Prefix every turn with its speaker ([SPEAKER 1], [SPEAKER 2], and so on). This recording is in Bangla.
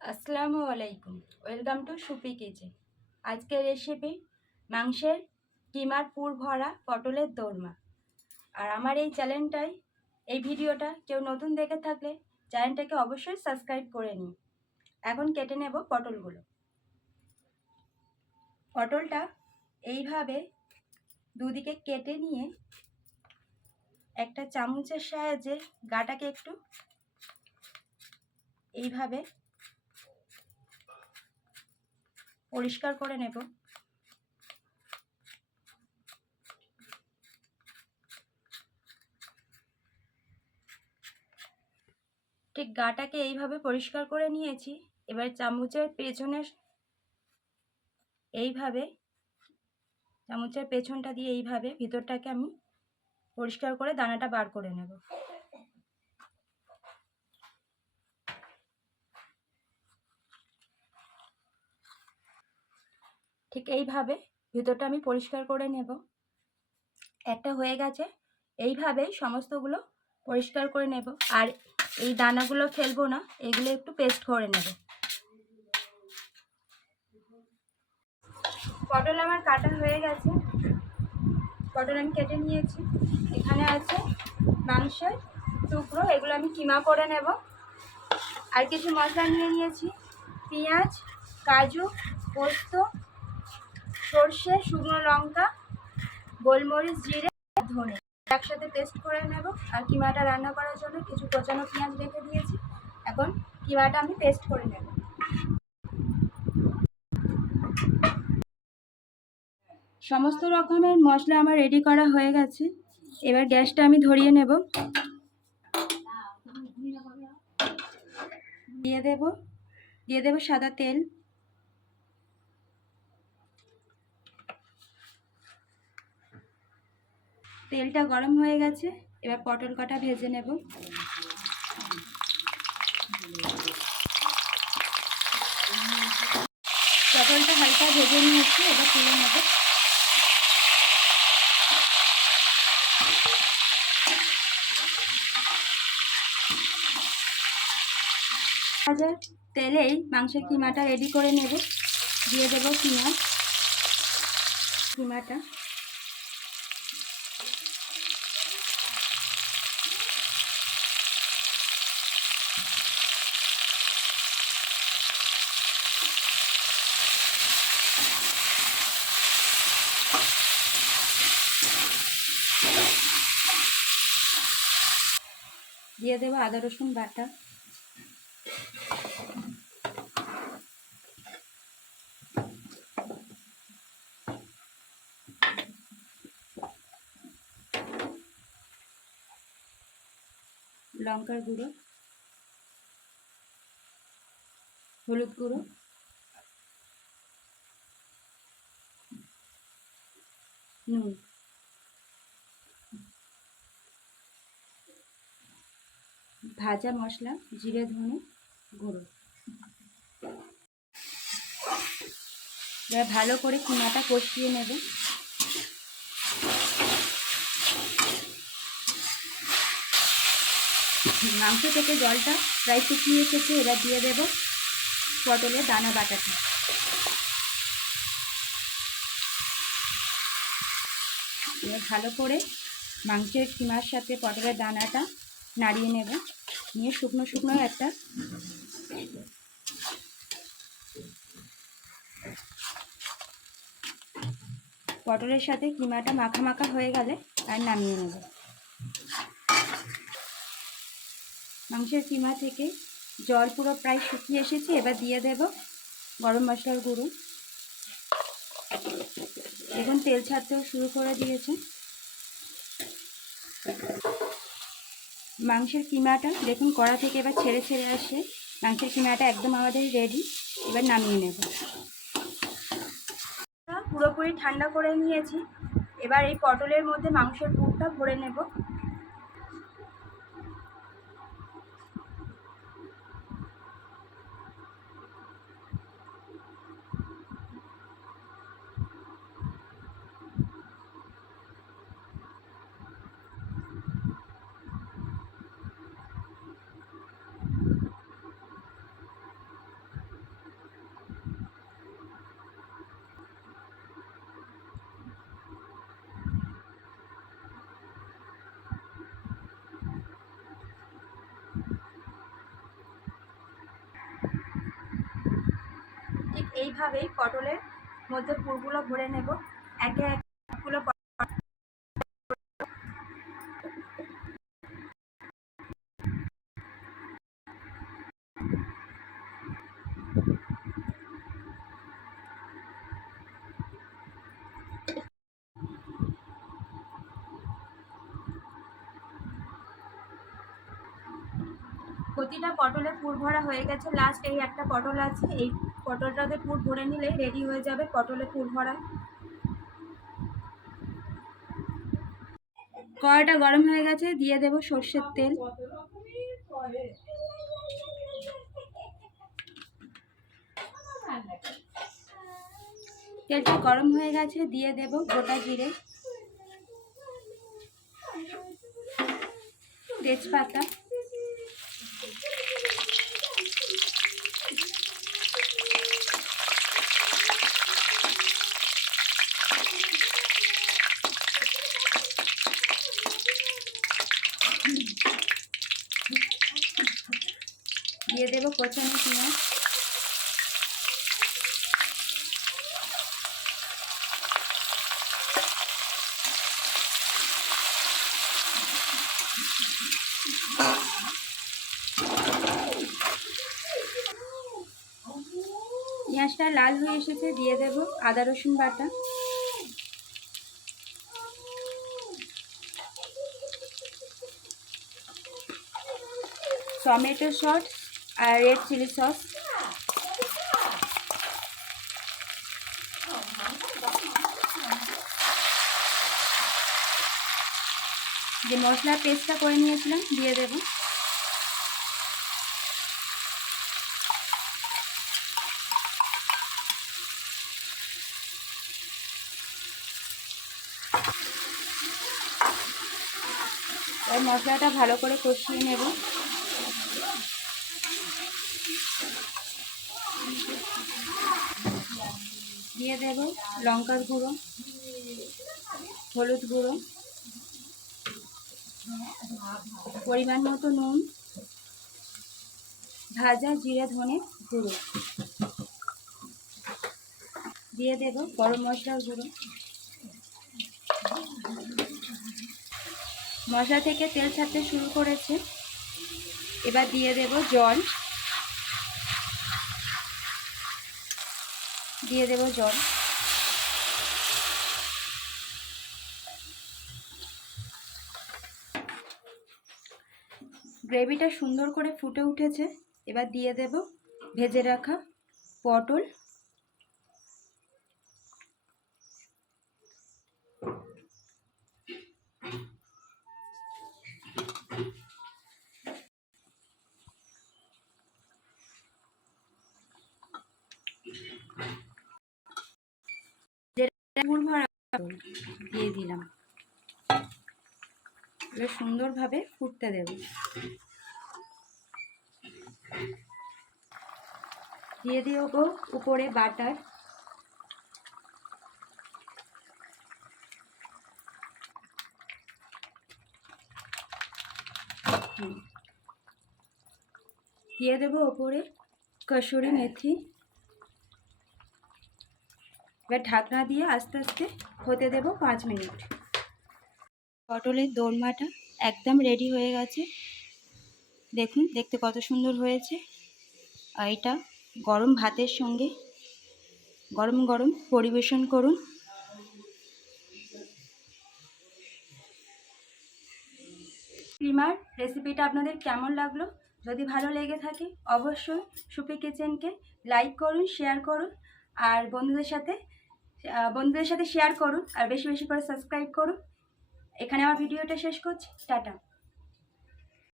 [SPEAKER 1] আসসালামু আলাইকুম। ওয়েলকাম টু সুপি কিচেন আজকের রেসিপি মাংসের কিমার পুর ভরা পটলের দোরমা। আর আমার এই চ্যানেলটাই এই ভিডিওটা কেউ নতুন দেখে থাকলে চ্যানেলটাকে অবশ্যই সাবস্ক্রাইব করে নিন। এখন কেটে নেব পটলগুলো। পটলটা এইভাবে দুদিকে কেটে নিয়ে একটা চামচের সাহায্যে গাটাকে একটু এইভাবে পরিষ্কার করে নেব। ঠিক গাটাকে এইভাবে পরিষ্কার করে নিয়েছি। এবার চামচের পেছনের, এইভাবে, চামচের পেছনটা দিয়ে এইভাবে ভিতরটাকে আমি পরিষ্কার করে দানাটা বার করে নেব। ঠিক এইভাবে ভিতরটা আমি পরিষ্কার করে নেব। একটা হয়ে গেছে এইভাবেই সমস্তগুলো পরিষ্কার করে নেব। আর এই দানাগুলো ফেলব না, এগুলো একটু পেস্ট করে নেব। পটল আমার কাটা হয়ে গেছে। পটল আমি কেটে নিয়েছি। এখানে আছে মাংসের টুকরো, এগুলো আমি কিমা করে নেব। আর কিছু মশলা নিয়ে নিয়েছি। পেঁয়াজ, কাজু, পোস্ত সর্ষে, শুকনো লঙ্কা, গোলমরিচ, জিরে, ধনে। একসাথে পেস্ট করে নেব। আর কিমাটা রান্না করার জন্য কিছু কোচানো পেঁয়াজ রেখে দিয়েছি। এখন কিমাটা আমি পেস্ট করে নেব। সমস্ত রকমের মশলা আমার রেডি করা হয়ে গেছে। এবার গ্যাসটা আমি ধরিয়ে নেব। দিয়ে দেব। দিয়ে দেব সাদা তেল। তেলটা গরম হয়ে গেছে, এবার পটল কটা ভেজে নেব। পটলটা হালকা ভেজে নিয়েছি, এবার তুলে নেব। তেলেই মাংসের কিমাটা রেডি করে নেব। দিয়ে দেব কিমা। কিমাটা। দিয়ে দেবো আদা রসুন বাটা। লঙ্কার গুঁড়ো হলুদ গুঁড়ো নুন। ভাজা মশলা, জিরে, ধনে গুঁড়ো। এবার ভালো করে কিমাটা কষিয়ে নেবে। মাংস থেকে জলটা প্রায় শুকিয়ে এসেছে, এবার দিয়ে দেব পটলের দানা বাটাটা। এবার ভালো করে মাংসের কিমার সাথে পটলের দানাটা নাড়িয়ে নেব। নিয়ে শুকনো শুকনো একটা। পটলের সাথে কিমাটা মাখা মাখা হয়ে গেলে আর নামিয়ে নেব। মাংসের কিমা থেকে জল পুরো প্রায় শুকিয়ে এসেছে, এবার দিয়ে দেব গরম মশলার গুঁড়ো। দেখুন তেল ছাড়তেও শুরু করে দিয়েছে। মাংসের কিমাটা, দেখুন কড়া থেকে এবার ছেড়ে ছেড়ে আসে। মাংসের কিমাটা একদম আমাদের রেডি এবার নামিয়ে নেব। পুরোপুরি ঠান্ডা করে নিয়েছি। এবার এই পটলের মধ্যে মাংসের পুরটা ভরে নেব। এইভাবেই পটলের মধ্যে পুরগুলো ভরে নেব। একে একগুলো প্রতিটা পটলে পুর ভরা হয়ে গেছে। লাস্ট এই একটা পটল আছে। এই পটলটাতে পুর ভরে নিলেই রেডি হয়ে যাবে পটলে পুর ভরা। কড়াটা গরম হয়ে গেছে, দিয়ে দেব সর্ষের তেল। তেলটা গরম হয়ে গেছে, দিয়ে দেব গোটা জিরে। তেজপাতা। দিয়ে দেবো কোচানো পেঁয়াজ পেঁয়াজটা লাল হয়ে এসেছে, দিয়ে দেব আদা, রসুন বাটা। টমেটো সস আর রেড চিলি সস যে মশলার পেস্টটা করে নিয়েছিলাম, দিয়ে দেব। মশলাটা ভালো করে কষিয়ে নেব। দিয়ে দেব লঙ্কার গুঁড়ো, হলুদ গুঁড়ো, পরিমাণ মতো নুন, ভাজা জিরে ধনে গুঁড়ো। দিয়ে দেব গরম মশলার গুঁড়ো। মশলা থেকে তেল ছাড়তে শুরু করেছে। এবার দিয়ে দেব জল। দিয়ে দেব জল। গ্রেভিটা সুন্দর করে ফুটে উঠেছে। এবার দিয়ে দেব ভেজে রাখা পটল। পুর ভরা দিয়ে দিলাম। সুন্দরভাবে ফুটতে দেব। দিয়ে দেব উপরে বাটার। দিয়ে দেবো ওপরে কসুরি মেথি। এবার ঢাকনা দিয়ে আস্তে আস্তে হতে দেব পাঁচ মিনিট। পটলের দোরমাটা একদম রেডি হয়ে গেছে। দেখুন, দেখতে কত সুন্দর হয়েছে। আর এটা গরম ভাতের সঙ্গে গরম গরম পরিবেশন করুন। ক্রিমার রেসিপিটা আপনাদের কেমন লাগল? যদি ভালো লেগে থাকে, অবশ্যই সুপি কিচেনকে লাইক করুন শেয়ার করুন। আর বন্ধুদের সাথে বন্ধুদের সাথে শেয়ার করুন আর বেশি বেশি করে সাবস্ক্রাইব করুন। এখানে আমার ভিডিওটা শেষ করছি। টাটা।